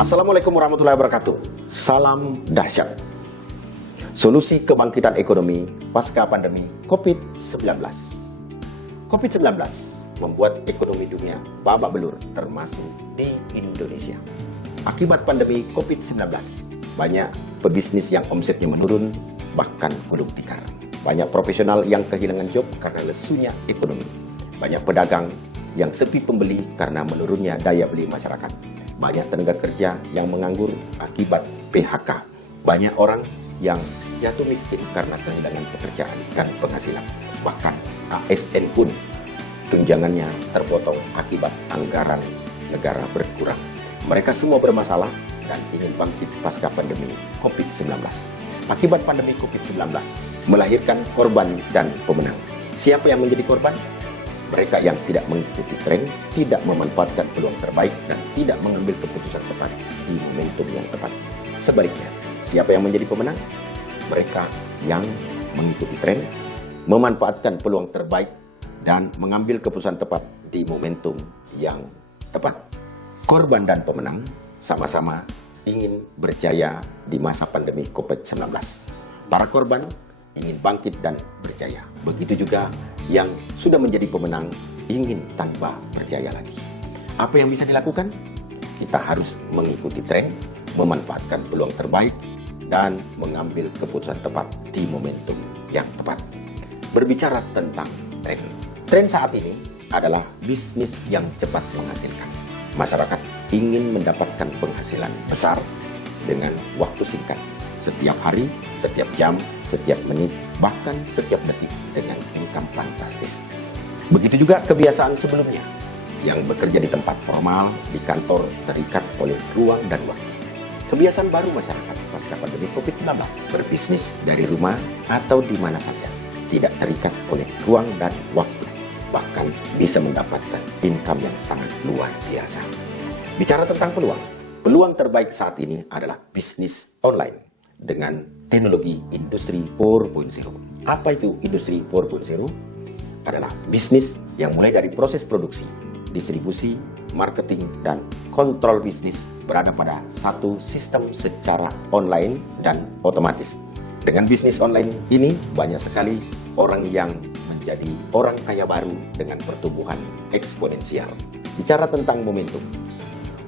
Assalamualaikum warahmatullahi wabarakatuh. Salam dahsyat. Solusi kebangkitan ekonomi pasca pandemi COVID-19. COVID-19 membuat ekonomi dunia babak belur termasuk di Indonesia. Akibat pandemi COVID-19, banyak pebisnis yang omsetnya menurun bahkan gulung tikar. Banyak profesional yang kehilangan job karena lesunya ekonomi. Banyak pedagang yang sepi pembeli karena menurunnya daya beli masyarakat. Banyak tenaga kerja yang menganggur akibat PHK. Banyak orang yang jatuh miskin karena kehilangan pekerjaan dan penghasilan. Bahkan ASN pun tunjangannya terpotong akibat anggaran negara berkurang. Mereka semua bermasalah dan ingin bangkit pasca pandemi COVID-19. Akibat pandemi COVID-19 melahirkan korban dan pemenang. Siapa yang menjadi korban? Mereka yang tidak mengikuti tren, tidak memanfaatkan peluang terbaik, dan tidak mengambil keputusan tepat di momentum yang tepat. Sebaliknya, siapa yang menjadi pemenang? Mereka yang mengikuti tren, memanfaatkan peluang terbaik, dan mengambil keputusan tepat di momentum yang tepat. Korban dan pemenang sama-sama ingin berjaya di masa pandemi COVID-19. Para korban ingin bangkit dan berjaya. Begitu juga yang sudah menjadi pemenang ingin tanpa berjaya lagi. Apa yang bisa dilakukan? Kita harus mengikuti tren, memanfaatkan peluang terbaik, dan mengambil keputusan tepat di momentum yang tepat. Berbicara tentang tren. Tren saat ini adalah bisnis yang cepat menghasilkan. Masyarakat ingin mendapatkan penghasilan besar dengan waktu singkat. Setiap hari, setiap jam, setiap menit, bahkan setiap detik dengan income fantastis. Begitu juga kebiasaan sebelumnya, yang bekerja di tempat formal, di kantor, terikat oleh ruang dan waktu. Kebiasaan baru masyarakat pasca pandemi COVID-19, berbisnis dari rumah atau di mana saja, tidak terikat oleh ruang dan waktu, bahkan bisa mendapatkan income yang sangat luar biasa. Bicara tentang peluang terbaik saat ini adalah bisnis online dengan teknologi industri 4.0. Apa itu industri 4.0? Adalah bisnis yang mulai dari proses produksi, distribusi, marketing, dan kontrol bisnis berada pada satu sistem secara online dan otomatis. Dengan bisnis online ini, banyak sekali orang yang menjadi orang kaya baru dengan pertumbuhan eksponensial. Bicara tentang momentum,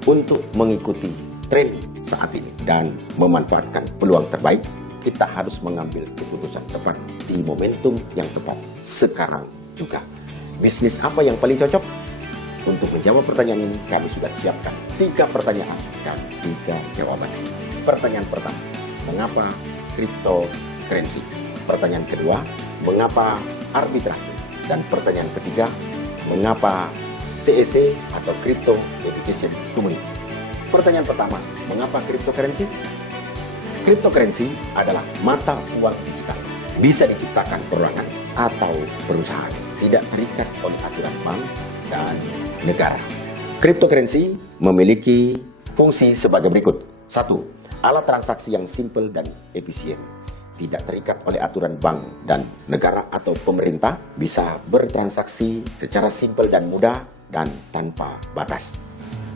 untuk mengikuti tren saat ini dan memanfaatkan peluang terbaik, kita harus mengambil keputusan tepat di momentum yang tepat sekarang juga. Bisnis apa yang paling cocok? Untuk menjawab pertanyaan ini, kami sudah siapkan 3 pertanyaan dan 3 jawaban. Pertanyaan pertama, mengapa cryptocurrency? Pertanyaan kedua, mengapa arbitrase? Dan pertanyaan ketiga, mengapa CEC atau Crypto Education Community? Pertanyaan pertama, mengapa cryptocurrency? Cryptocurrency adalah mata uang digital. Bisa diciptakan perorangan atau perusahaan, tidak terikat oleh aturan bank dan negara. Cryptocurrency memiliki fungsi sebagai berikut. 1. Alat transaksi yang simple dan efisien. Tidak terikat oleh aturan bank dan negara atau pemerintah, bisa bertransaksi secara simpel dan mudah dan tanpa batas.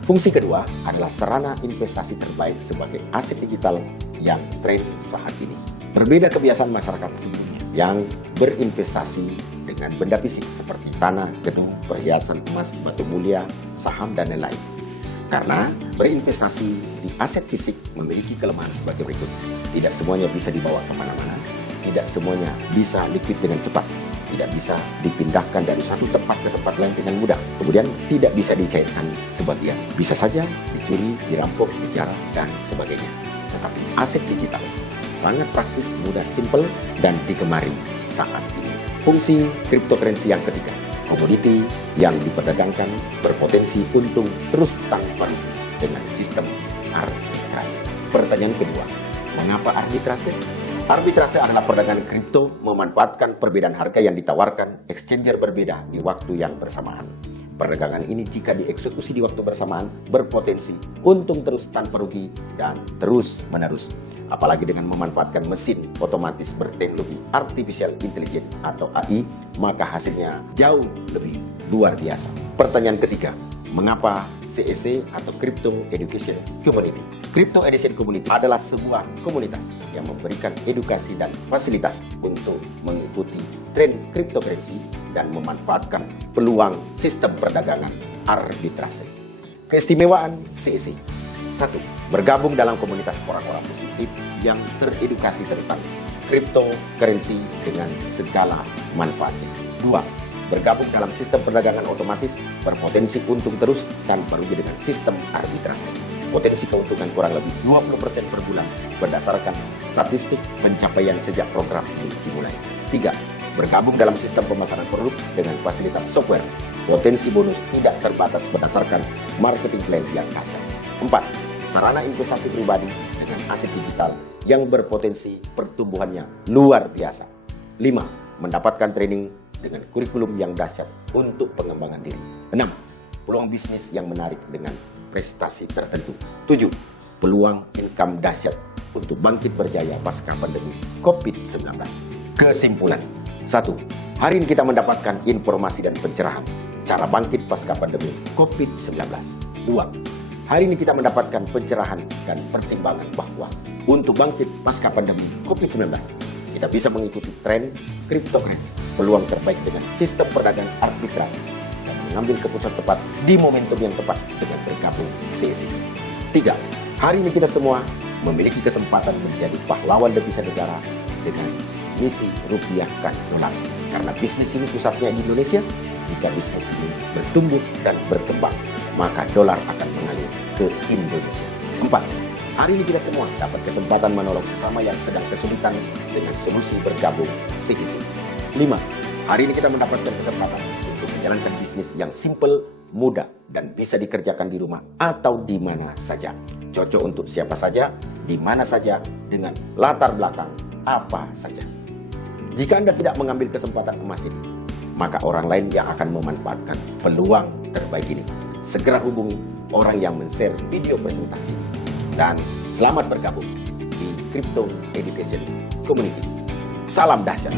Fungsi kedua adalah sarana investasi terbaik sebagai aset digital yang tren saat ini. Berbeda kebiasaan masyarakat sebelumnya yang berinvestasi dengan benda fisik seperti tanah, gedung, perhiasan emas, batu mulia, saham, dan lain-lain. Karena berinvestasi di aset fisik memiliki kelemahan sebagai berikut. Tidak semuanya bisa dibawa kemana-mana, tidak semuanya bisa liquid dengan cepat, tidak bisa dipindahkan dari satu tempat ke tempat lain dengan mudah. Kemudian tidak bisa dicairkan sebagian. Bisa saja dicuri, dirampok, dijarah, dan sebagainya. Tetapi aset digital sangat praktis, mudah, simpel, dan digemari saat ini. Fungsi cryptocurrency yang ketiga, komoditi yang diperdagangkan berpotensi untung terus tanpa rugi dengan sistem arbitrase. Pertanyaan kedua, mengapa arbitrase? Arbitrase adalah perdagangan kripto memanfaatkan perbedaan harga yang ditawarkan exchanger berbeda di waktu yang bersamaan. Perdagangan ini jika dieksekusi di waktu bersamaan berpotensi untung terus tanpa rugi dan terus menerus. Apalagi dengan memanfaatkan mesin otomatis berteknologi artificial intelligence atau AI, maka hasilnya jauh lebih luar biasa. Pertanyaan ketiga, mengapa CEC atau Crypto Education Community. Crypto Education Community adalah sebuah komunitas yang memberikan edukasi dan fasilitas untuk mengikuti tren cryptocurrency dan memanfaatkan peluang sistem perdagangan arbitrase. Keistimewaan CEC: 1. Bergabung dalam komunitas orang-orang positif yang teredukasi tentang cryptocurrency dengan segala manfaatnya. 2. Bergabung dalam sistem perdagangan otomatis berpotensi untung terus dan beruji dengan sistem arbitrase. Potensi keuntungan kurang lebih 20% per bulan berdasarkan statistik pencapaian sejak program ini dimulai. 3. Bergabung dalam sistem pemasaran produk dengan fasilitas software. Potensi bonus tidak terbatas berdasarkan marketing plan yang dahsyat. 4. Sarana investasi pribadi dengan aset digital yang berpotensi pertumbuhannya luar biasa. 5. Mendapatkan training dengan kurikulum yang dahsyat untuk pengembangan diri. 6. Peluang bisnis yang menarik dengan prestasi tertentu. 7. Peluang income dahsyat untuk bangkit berjaya pasca pandemi COVID-19. Kesimpulan: 1. Hari ini kita mendapatkan informasi dan pencerahan cara bangkit pasca pandemi COVID-19. 2. Hari ini kita mendapatkan pencerahan dan pertimbangan bahwa untuk bangkit pasca pandemi COVID-19, kita bisa mengikuti tren cryptocurrency, peluang terbaik dengan sistem perdagangan arbitrase, dan mengambil keputusan tepat di momentum yang tepat dengan bergabung CEC. 3. Hari ini kita semua memiliki kesempatan menjadi pahlawan devisa negara dengan misi rupiahkan dolar. Karena bisnis ini pusatnya di Indonesia, jika bisnis ini bertumbuh dan berkembang, maka dolar akan mengalir ke Indonesia. 4. Hari ini kita semua dapat kesempatan menolong sesama yang sedang kesulitan dengan solusi bergabung CEC. 5. Hari ini kita mendapatkan kesempatan untuk menjalankan bisnis yang simple, mudah, dan bisa dikerjakan di rumah atau di mana saja. Cocok untuk siapa saja, di mana saja, dengan latar belakang apa saja. Jika Anda tidak mengambil kesempatan emas ini, maka orang lain yang akan memanfaatkan peluang terbaik ini. Segera hubungi orang yang men-share video presentasi ini. Dan selamat bergabung di Crypto Education Community. Salam dahsyat.